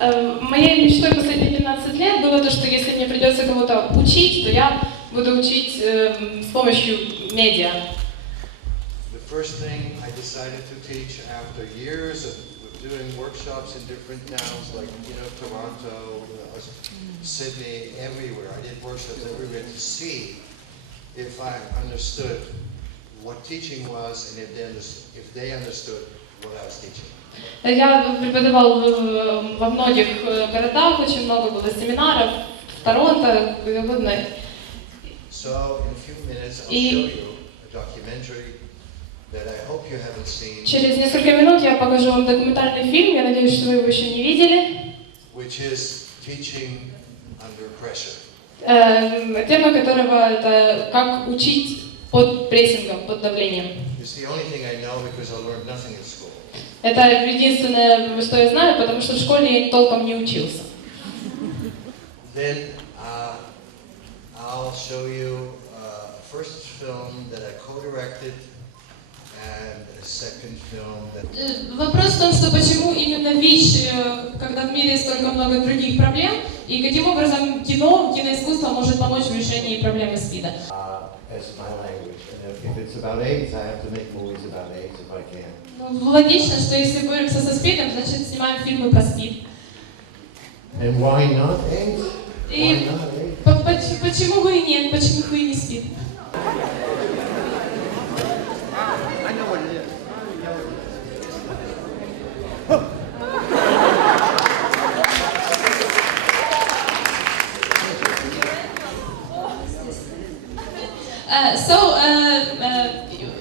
Моей мечтой последние 15 лет было то, что если мне придется кого-то учить, то я буду учить с помощью медиа. The first thing I decided to teach after years of doing workshops in different towns like, Toronto, Sydney, everywhere. I did workshops everywhere to see if I understood what teaching was and if they understood what I was teaching. Я преподавал во многих городах, очень много было семинаров, в Торонто, где угодно. So in a few minutes I'll show you a documentary that I hope you haven't seen. Через несколько минут я покажу вам документальный фильм, я надеюсь, что вы его еще не видели. Which is teaching under pressure. Тема которого это как учить под прессингом, под давлением. It's the only thing I know because I learned nothing in school. Это единственное, что я знаю, потому что в школе я толком не учился. Then I'll show you a first film that I co-directed and a second film that... Вопрос в том, что почему именно ВИЧ, когда в мире столько много других проблем, и каким образом киноискусство может помочь в решении проблемы СПИДа. As my language, and if it's about AIDS, I have to make movies about AIDS if I can. Логично, что если боремся со СПИДом, значит снимаем фильмы про СПИД. And why not AIDS? И почему бы и нет? Почему бы и не СПИД? I know what it is.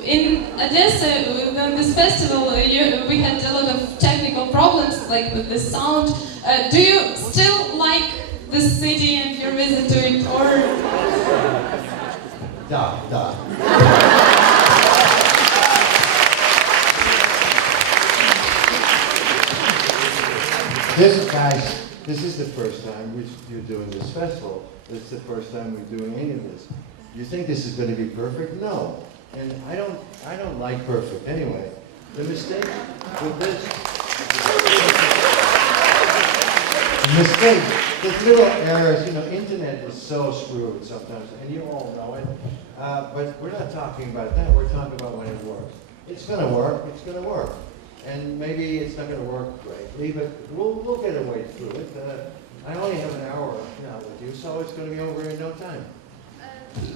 In Odessa, on this festival, we had a lot of technical problems, like with the sound. Do you still like this city and your visit to it, or? Da. This is the first time you're doing this festival. It's the first time we're doing any of this. You think this is going to be perfect? No. And I don't like perfect anyway. The mistake with this, there's little errors, internet is so screwed sometimes, and you all know it. But we're not talking about that, we're talking about when it works. It's going to work. And maybe it's not going to work greatly, but we'll get our way through it. I only have an hour now with you, so it's going to be over in no time.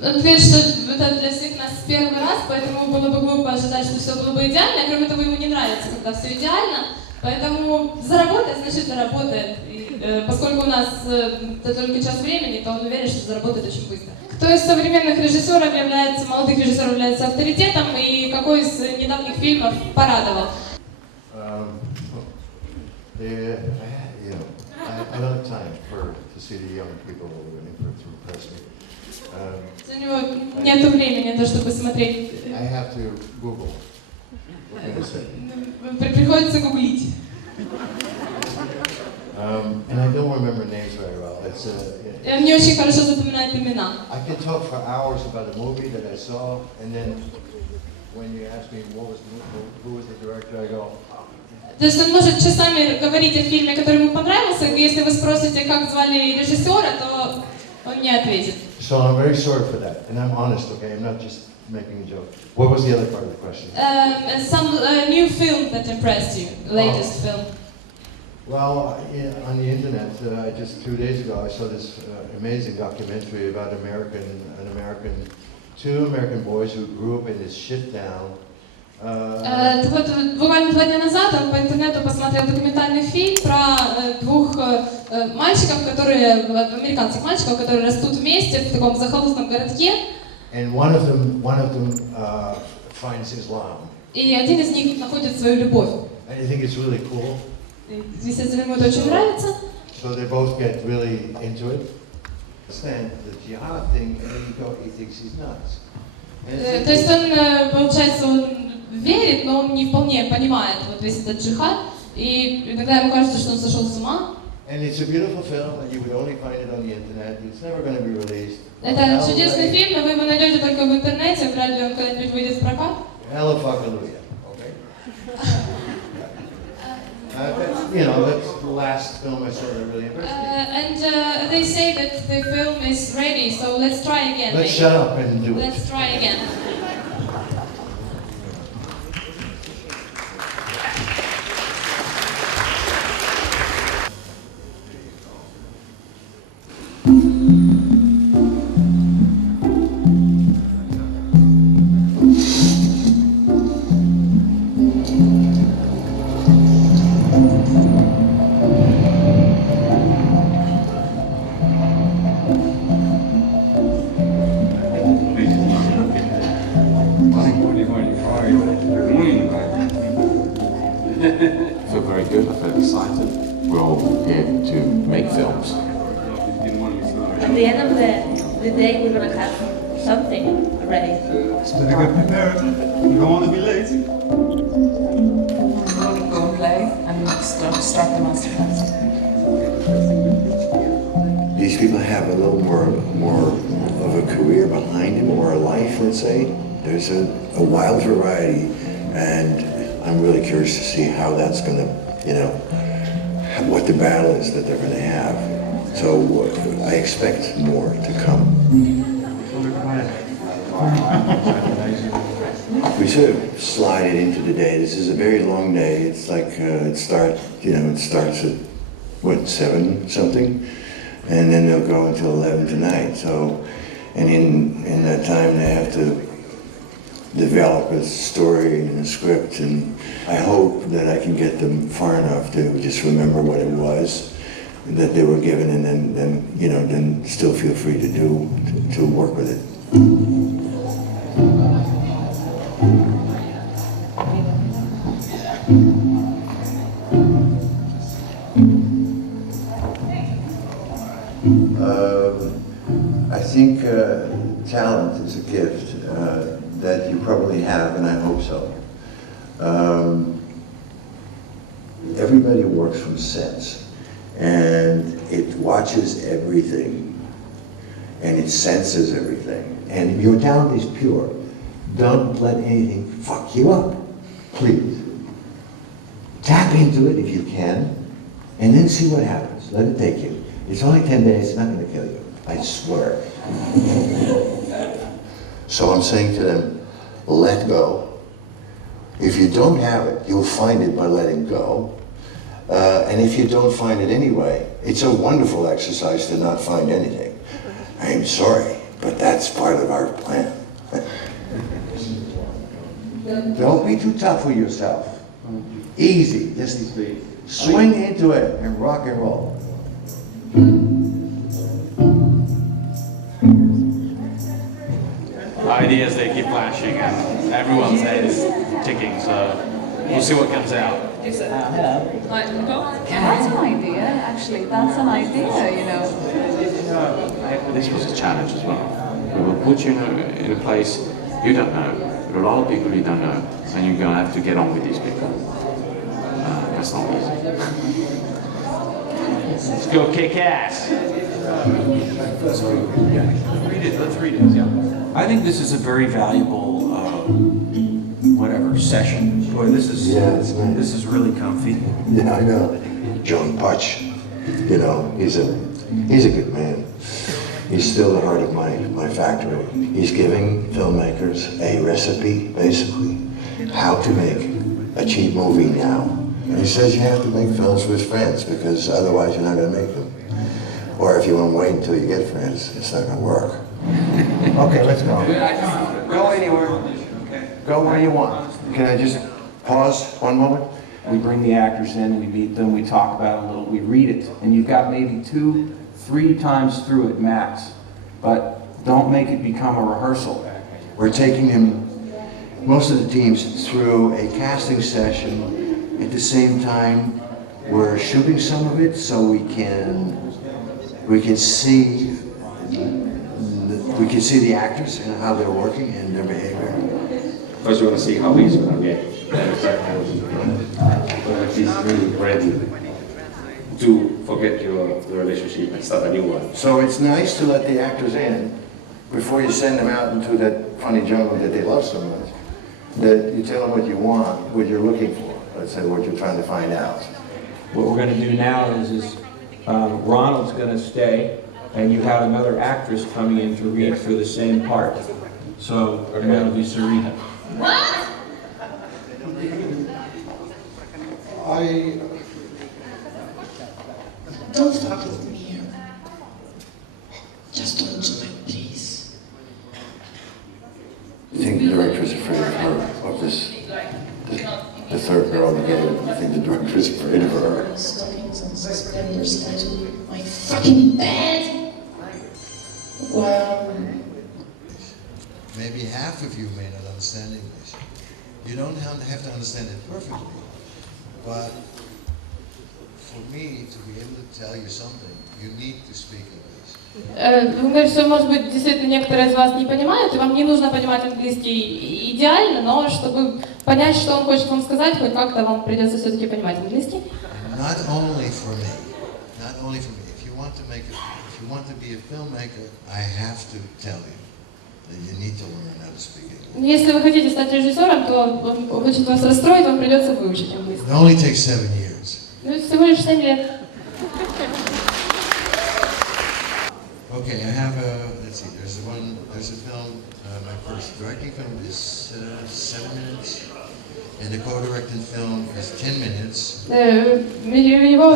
Он говорит, что это для всех нас первый раз, поэтому было бы глупо ожидать, что все было бы идеально. Кроме того, ему не нравится, когда все идеально. Поэтому заработает, значит заработает. И, поскольку у нас это только час времени, то он уверен, что заработает очень быстро. Кто из современных режиссеров молодых режиссеров является авторитетом, и какой из недавних фильмов порадовал? I don't have time to see the young people to impress me. У него нет времени на то, чтобы смотреть. I have to Google. Приходится гуглить. And I don't remember names very well. Он не очень хорошо запоминает имена. I can talk for hours about a movie that I saw, and then when you ask me who was the director, I go. То есть он может часами говорить о фильме, который ему понравился, и если вы спросите, как звали режиссера, то он не ответит. So I'm very sorry for that, and I'm honest, okay? I'm not just making a joke. What was the other part of the question? Some new film that impressed you, latest film. Well, on the internet, just 2 days ago, I saw this amazing documentary about two American boys who grew up in this shit town. Вот буквально 2 дня назад он по интернету посмотрел документальный фильм про двух американских мальчиков, которые растут вместе в таком захолустном городке. And one of them finds Islam. И один из них находит свою любовь. And I think it's really cool. Естественно, ему это очень нравится. So they both get really into it. Understand the jihad thing, and then he thinks he's nuts. То есть он, получается, он верит, но он не вполне понимает вот весь этот джихад, и иногда ему кажется, что он сошел с ума. And it's a beautiful film, and you would only find it on the internet. It's never going to be released. Это чудесный фильм, но вы его найдете только в интернете, вряд ли он когда-нибудь выйдет в прокат. Hallelujah, okay? you know, that's the last film I saw that really impressed me. And they say that the film is ready, so let's try again. Let's maybe. shut up and do it. Let's try again. I feel very good, I feel excited. We're all here to make films. At the end of the day, we're going to have something ready. Just better get prepared. You don't want to be late. Go and play and start the master-class. These people have a little more of a career behind them, or a life, let's say. There's a wild variety, and I'm really curious to see how that's going to, you know, what the battle is that they're going to have. So I expect more to come. We sort of slide it into the day. This is a very long day. It's like it starts at what, 7 something, and then they'll go until 11 tonight. So, and in that time they have to develop a story and a script, and I hope that I can get them far enough to just remember what it was that they were given, and then still feel free to work with it. I think talent is a gift that you probably have, and I hope so. Everybody works from sense, and it watches everything, and it senses everything. And your talent is pure. Don't let anything fuck you up, please. Tap into it if you can, and then see what happens. Let it take you. It's only 10 days, it's not going to kill you, I swear. So I'm saying to them, let go. If you don't have it, you'll find it by letting go. And if you don't find it anyway, it's a wonderful exercise to not find anything. I'm sorry, but that's part of our plan. Don't be too tough with yourself. Easy, just swing into it and rock and roll. Ideas, they keep flashing and everyone's head is ticking, so we'll see what comes out. That's an idea, actually. That's an idea, you know. This was a challenge as well. We will put you in a place you don't know. There are a lot of people you don't know, and you're going to have to get on with these people. That's not easy. Let's go kick ass. Let's read it, yeah. I think this is a very valuable, session. Boy, this is it's nice. This is really comfy. Yeah, I know. John Butch, you know, he's a good man. He's still the heart of my factory. He's giving filmmakers a recipe, basically, how to make a cheap movie now. And he says you have to make films with friends, because otherwise you're not going to make them. Or if you want to wait until you get friends, it's not going to work. Okay, let's go. Go anywhere. Go where you want. Can I just pause one moment? We bring the actors in, we meet them, we talk about it a little, we read it, and you've got maybe 2-3 times through it max. But don't make it become a rehearsal. We're taking them, most of the teams, through a casting session. At the same time, we're shooting some of it so we can see the actors and how they're working and their behavior. First, you want to see how he's going to get. But he's really ready to forget the relationship and start a new one. So it's nice to let the actors in before you send them out into that funny jungle that they love so much. That you tell them what you want, what you're looking for. Let's say what you're trying to find out. what we're going to do now is Ronald's going to stay, and you have another actress coming in to read for the same part. So, and that'll be Sarita. What? Don't fuck with me here. Just don't do it, please. You think the director's afraid of her, of this, the third girl together? You think the director's afraid of her? Stockings and suspenders tattooed on my fucking bed. Well, Maybe half of you may not understand English. You don't have to understand it perfectly, but for me to be able to tell you something, you need to speak English. Вы говорите, что, может быть, действительно некоторые из вас не понимают, и вам не нужно понимать английский идеально, но чтобы понять, что он хочет вам сказать, хоть как-то вам придется все-таки понимать английский. Not only for me. If you want to be a filmmaker, I have to tell you that you need to learn how to speak English. Если вы хотите стать режиссером, то он хочет вас расстроить, вам придется выучить английский. It only takes 7 years. Ну, всего лишь 7 лет. Okay, I have let's see, there's a film, my first directing film is 7 minutes, and the co-directed film is 10 minutes. Его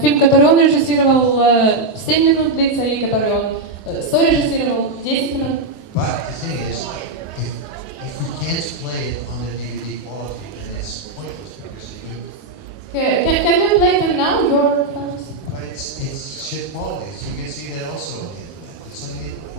фильм, который он режиссировал, 7 минут длится, и который он сорежиссировал 10 минут. But the thing is, if we can't play it on the DVD quality, then it's pointless because Can you play them now, your films? it's shit quality. So you can see that also on the internet. It's on the internet.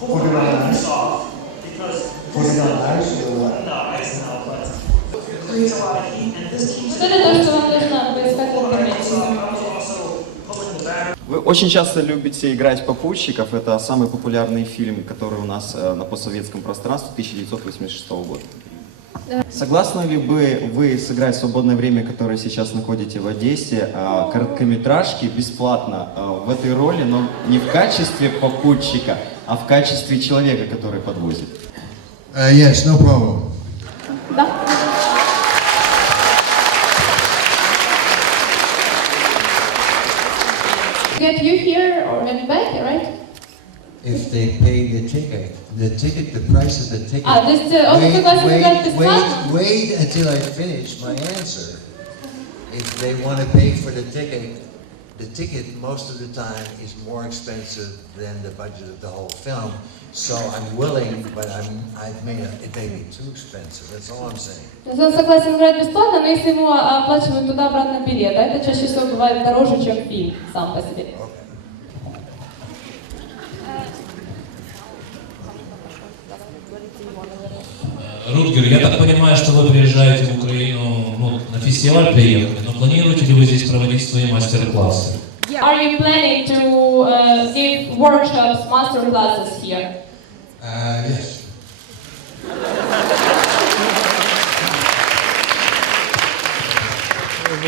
Put it on ice off because Put it on ice or what? no ice now, but creates a lot of heat and this keeps Вот это то, что вам нужно поискать в интернете. also pulling the battery. Вы очень часто любите играть попутчиков. Это самый популярный фильм, который у нас на постсоветском пространстве 1986 года. Согласны ли бы вы сыграть в свободное время, которое сейчас находите в Одессе, короткометражки бесплатно в этой роли, но не в качестве попутчика, а в качестве человека, который подвозит? Yes, no problem. Да. Get you here or maybe back, right? If they pay the ticket, the price of the ticket. То есть он согласен играть бесплатно? Wait until I finish my answer. If they want to pay for the ticket most of the time is more expensive than the budget of the whole film. So I'm willing, but it may be too expensive. That's all I'm saying. То есть он согласен играть бесплатно, но если ему оплачивают туда-обратно билет, а это чаще всего бывает дороже, чем фильм сам по себе. Рутгер, я так понимаю, что вы приезжаете в Украину, на фестиваль приехали, но планируете ли вы здесь проводить свои мастер-классы? Are you planning to give workshops, master classes here? Yes.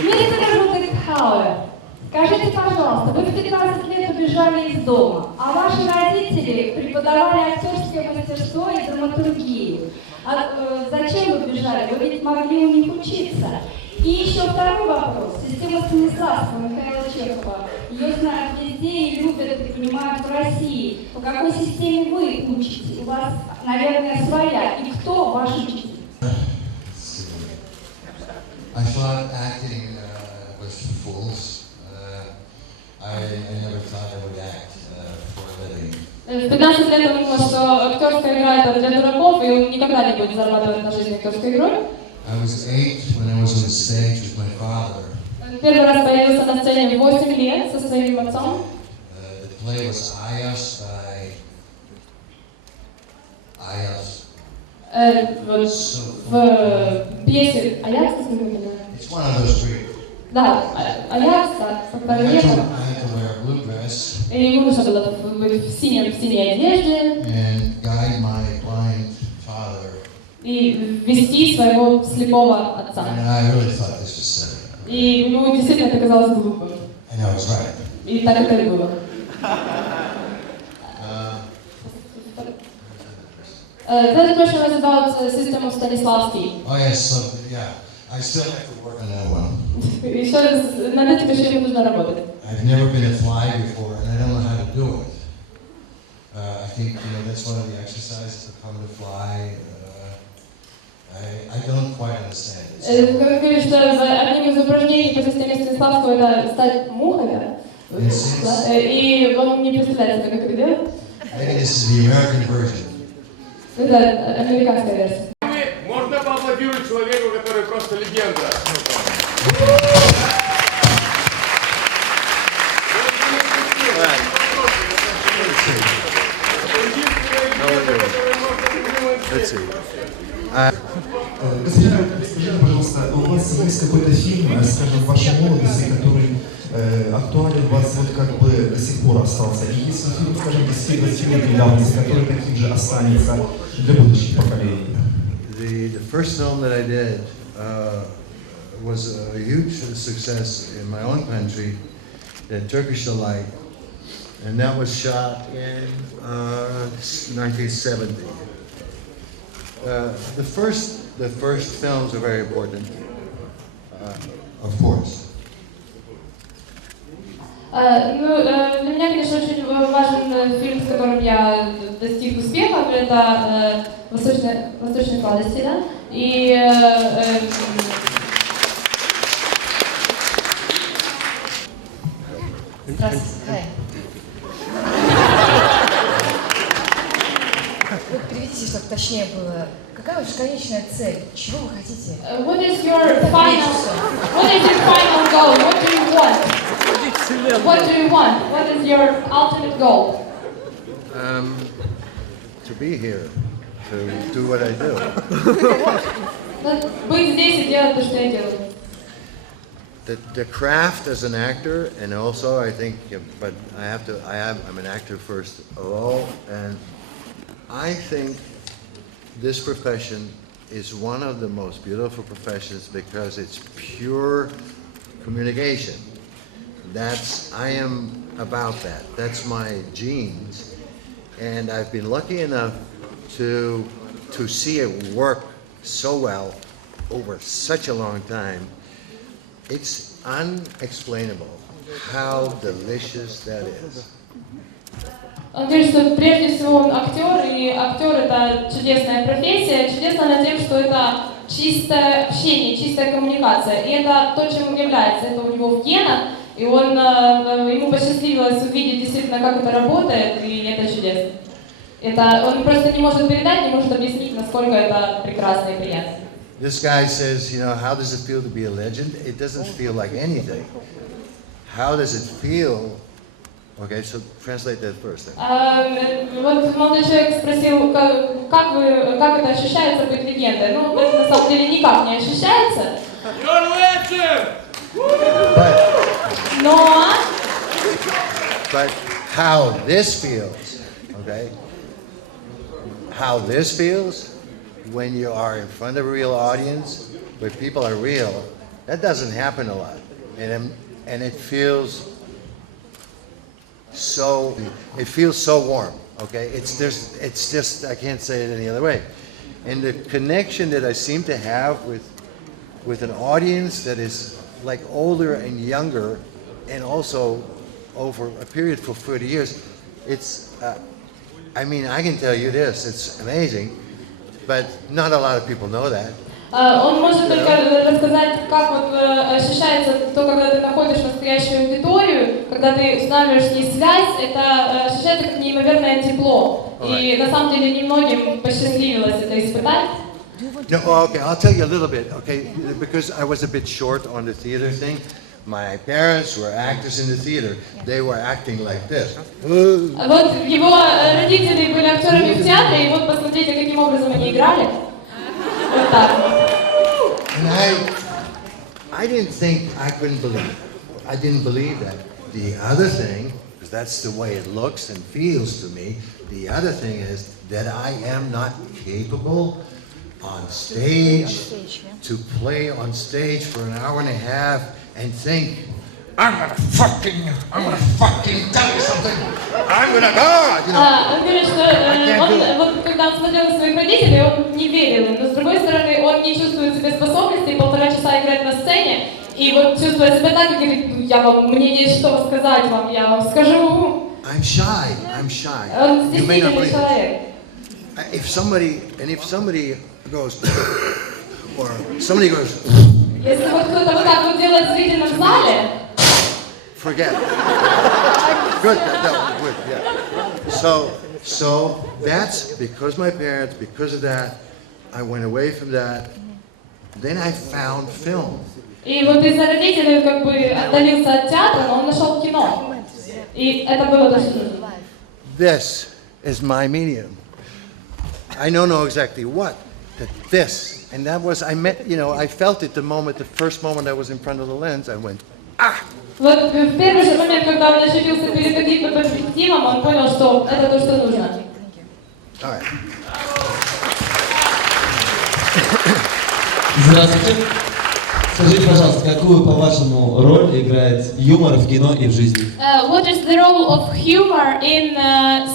Мистер Рутгер Хауэр, скажите, пожалуйста, вы в 15 лет убежали из дома, а ваши родители преподавали актерское мастерство и драматургию. Зачем вы бежали? Вы ведь могли у них учиться. И еще второй вопрос. Система Станиславского, Михаила Чехова. Ее знают везде и любят, и понимают в России. По какой системе вы учите? У вас, наверное, своя. И кто ваш учитель? I thought acting was for fools. I never thought I would act for a living. В 15 лет он думал, что актерская игра это для дураков, и он никогда не будет зарабатывать на жизнь актерской игрой. I was 8 when I was on stage with my father. Первый раз появился на сцене в 8 лет со своим отцом. The play was Ayas by Ayas. В пьесе Аякс, если вы понимаете. It's one of those three. Да, Аякс, I had to wear a blue dress и ему нужно было быть в синей одежде and guide my blind father. и вести своего слепого отца. And I really thought this was silly. И ему действительно это казалось глупым. And I was right. И так это и было. That question was about the system of Stanislavski. Oh yes, so yeah, I still have to work on that one. Еще раз, над этим еще нужно работать. I've never been a fly before, and I don't know how to do it. I think that's one of the exercises to come to fly. I don't quite understand it. Как говоришь, что одним из упражнений по системе Станиславского это стать мухой, и он не представляет себе, как это делать. Maybe this is the American version. Это американская версия. Можно поаплодировать человеку, который просто легенда. Господин, скажите, пожалуйста, у вас есть какой-то фильм, скажем, в вашей молодости, который актуален у вас вот как бы до сих пор остался? И есть ли фильм, скажем, 10-20-летней давности, который таким же останется для будущих поколений? The first film that I did was a huge success in my own country, the Turkish Delight, and that was shot in 1970. The first films are very important, of course. Для меня, конечно, очень важен фильм, с которым я достиг успеха, это «Восточные сладости», да? И Здравствуйте. Вы переведите, чтобы точнее было. Какая ваша конечная цель? Чего вы хотите? What is your final goal? What do you want? What do you want? What is your ultimate goal? To be here, to do what I do. Быть здесь и делать то, что я делаю. The craft as an actor, and also I think, but I'm an actor first of all, and I think this profession is one of the most beautiful professions because it's pure communication. I am about that. That's my genes. And I've been lucky enough to see it work so well over such a long time. It's unexplainable how delicious that is. Он говорит, что прежде всего он актер, и актер это чудесная профессия. Чудесно она тем, что это чистое общение, чистая коммуникация. И это то, чем он является. Это у него в генах, и ему посчастливилось увидеть действительно, как это работает, и это чудесно. Он просто не может передать, не может объяснить, насколько это прекрасно и приятно. This guy says, how does it feel to be a legend? It doesn't feel like anything. How does it feel? Okay, so translate that first. Вот молодой человек спросил, как это ощущается быть легендой. Ну, это на самом деле никак не ощущается. Но... But how this feels, okay? How this feels when you are in front of a real audience, where people are real, that doesn't happen a lot. And it feels so warm, okay? It's just, I can't say it any other way. And the connection that I seem to have with an audience that is like older and younger, and also over a period for 30 years, I mean, I can tell you this, it's amazing, but not a lot of people know that. Он может только рассказать, как вот ощущается то, когда ты находишь настоящую аудиторию, когда ты устанавливаешь с ней связь, это ощущается как неимоверное тепло. И на самом деле немногим посчастливилось это испытать. No, okay, I'll tell you a little bit, okay, because I was a bit short on the theater thing. My parents were actors in the theater. They were acting like this. Вот его родители были актерами в театре, и вот посмотрите, каким образом они играли. Вот так. And I didn't think, I couldn't believe it. I didn't believe that. The other thing, because that's the way it looks and feels to me, the other thing is that I am not capable on stage to play on stage for an hour and a half and think, I'm gonna fucking tell you something. I'm gonna go. Он говорит, что вот когда когда он смотрел на своих родителей, он не верил им, но с другой стороны, он не чувствует себе способностей 1,5 часа играть на сцене, и вот чувствует себя так, и говорит, мне есть что сказать вам, я вам скажу. I'm shy. Он You may not стеснительный believe it. человек. If somebody goes, or somebody goes, Если вот кто-то вот так вот делает в зрительном зале, forget it. Good, that good, yeah. So that's because my parents, because of that, I went away from that. Then I found film. и вот из-за родителей как бы отдалился от театра, но он нашел кино. И это было даже нужно. This is my medium. I don't know exactly what, but this. And that was, I felt it the first moment I was in front of the lens, I went, ah! Вот в первый же момент, когда он очутился перед каким-то объективом, он понял, что это то, что нужно. All right. Здравствуйте. Скажите, пожалуйста, какую, по-вашему, роль играет юмор в кино и в жизни? What is the role of humor in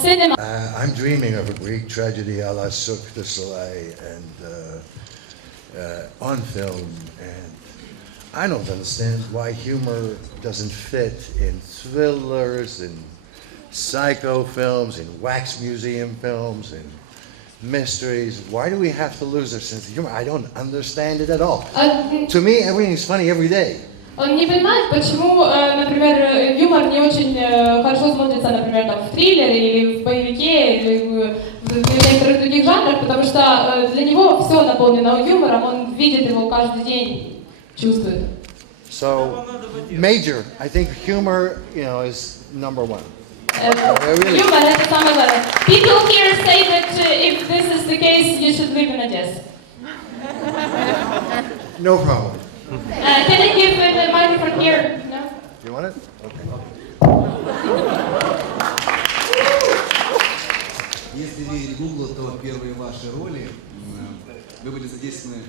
cinema? I'm dreaming of a Greek tragedy a la Cirque du Soleil and on film, and I don't understand why humor doesn't fit in thrillers, in psycho films, in wax museum films, in mysteries. Why do we have to lose our sense of humor? I don't understand it at all. To me, everything's funny every day. Он не понимает, почему, например, юмор не очень хорошо смотрится, например, там, в триллере или в боевике, или в некоторых других жанрах, потому что для него все наполнено юмором, он видит его каждый день, чувствует. So, major, I think humor, is number one. Юмор — это самое главное. People here say that if this is the case, you should live in Odessa. No problem. Can I give the microphone here? No? You want it? Okay. Если верить Гуглу, то первые ваши роли вы были задействованы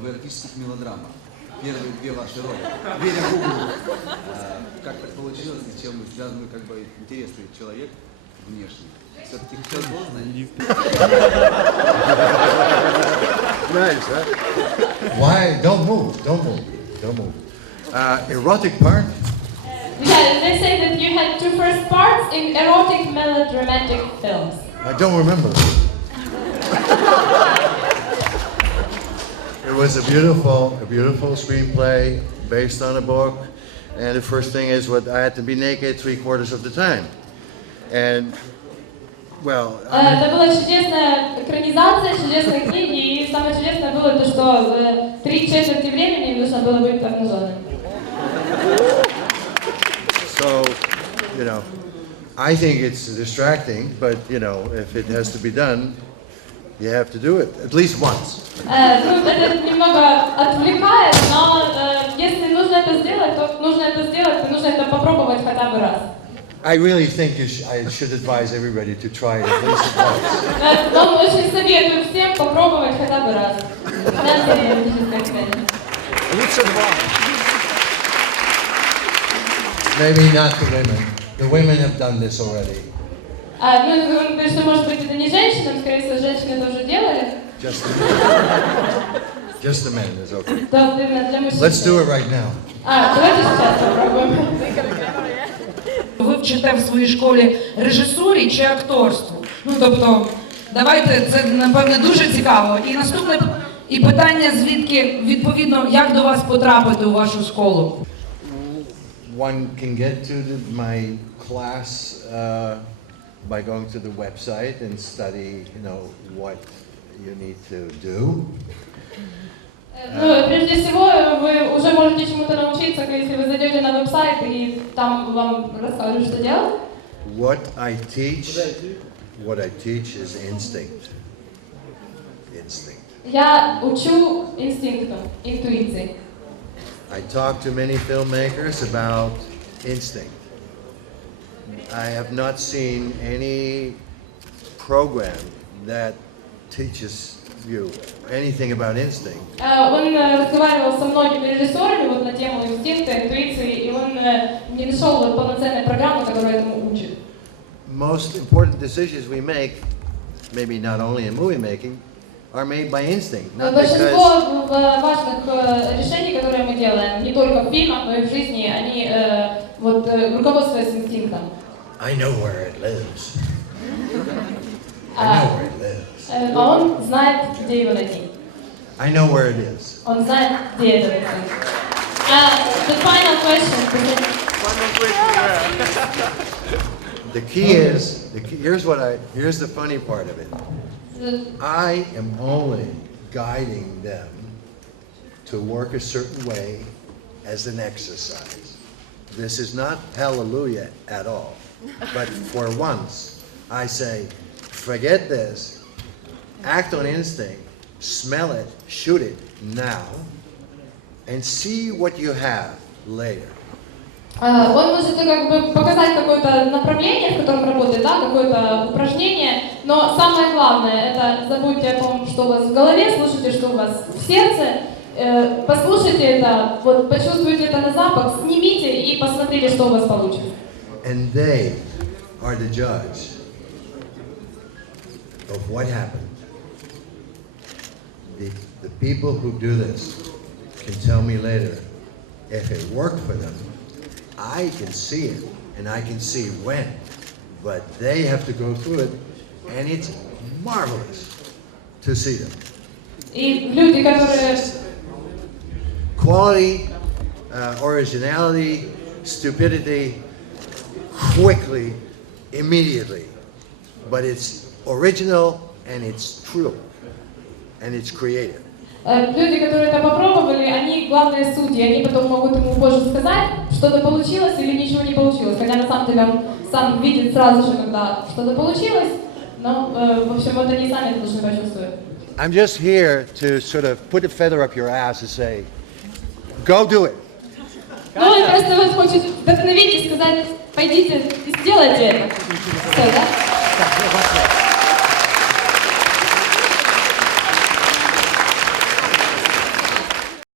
в эротических мелодрамах. Первые 2 ваши роли. Веря Гуглу, как так получилось, и чем вы связаны, интересный человек внешний. Все-таки хотелось бы узнать. Nice, huh? Why? Don't move. Erotic part? Yeah, they say that you had 2 first parts in erotic melodramatic films. I don't remember. It was a beautiful screenplay based on a book, and the first thing is I had to be naked 3/4 of the time, and Это была чудесная экранизация, чудесной книги, и самое чудесное было то, что 3/4 времени нужно было быть обнаженным. So, I think it's distracting, but if it has to be done, you have to do it at least once. Это немного отвлекает, но если нужно это сделать, то нужно это сделать, и нужно это попробовать хотя бы раз. I really think I should advise everybody to try it at least once. Но очень советую всем попробовать хотя бы раз. Лучше 2. Maybe not the women. The women have done this already. Он говорит, что может быть это не женщинам, скорее всего, женщины это уже делали. Just the men is okay. Да, для мужчин. Let's do it right now. Давайте сейчас попробуем. Ви вчите в своїй школі режисурі чи акторству? Тобто, давайте, це, напевне, дуже цікаво. І наступне питання, звідки, відповідно, як до вас потрапити у вашу школу? One can get to my class by going to the website and study, what you need to do. Прежде всего, вы уже можете чему-то научиться, если вы зайдете на веб-сайт и там вам расскажут, что делать. What I teach is instinct. Я учу инстинкту, интуиции. I talk to many filmmakers about instinct. I have not seen any program that teaches you anything about instinct. Он разговаривал со многими режиссерами на тему инстинкта, интуиции, и он не нашел полноценной программы, которая этому учит. Most important decisions we make maybe not only in movie making, are made by instinct. Not Большинство важных решений, которые мы делаем, не только в фильмах, но и в жизни, они вот руководствуясь инстинктом. I know where it lives. I know where it lives. Он знает, где его найти. I know where it is. Он знает, где это найти. The final question. The key is, here's the funny part of it. I am only guiding them to work a certain way as an exercise. This is not hallelujah at all. But for once, I say, forget this, act on instinct, smell it, shoot it now, and see what you have later. Он может как бы показать какое-то направление, в котором работает, да, какое-то упражнение, но самое главное, это забудьте о том, что у вас в голове, слушайте, что у вас в сердце, послушайте это, вот почувствуйте это на запах, снимите и посмотрите, что у вас получится. And they are the judge of what happened. The people who do this can tell me later if it worked for them. I can see it, and I can see when, but they have to go through it, and it's marvelous to see them. И люди, которые... Quality, originality, stupidity, quickly, immediately, but it's original, and it's true, and it's creative. Люди, которые это попробовали, они главные судьи, они потом могут ему позже сказать, что-то получилось или ничего не получилось, хотя на самом деле он сам видит сразу же, когда что-то получилось, но, в общем, вот они сами должны почувствовать. I'm just here to sort of put a feather up your ass and say, go do it. Ну, он просто вас хочет вдохновить и сказать, пойдите и сделайте это. Все, да?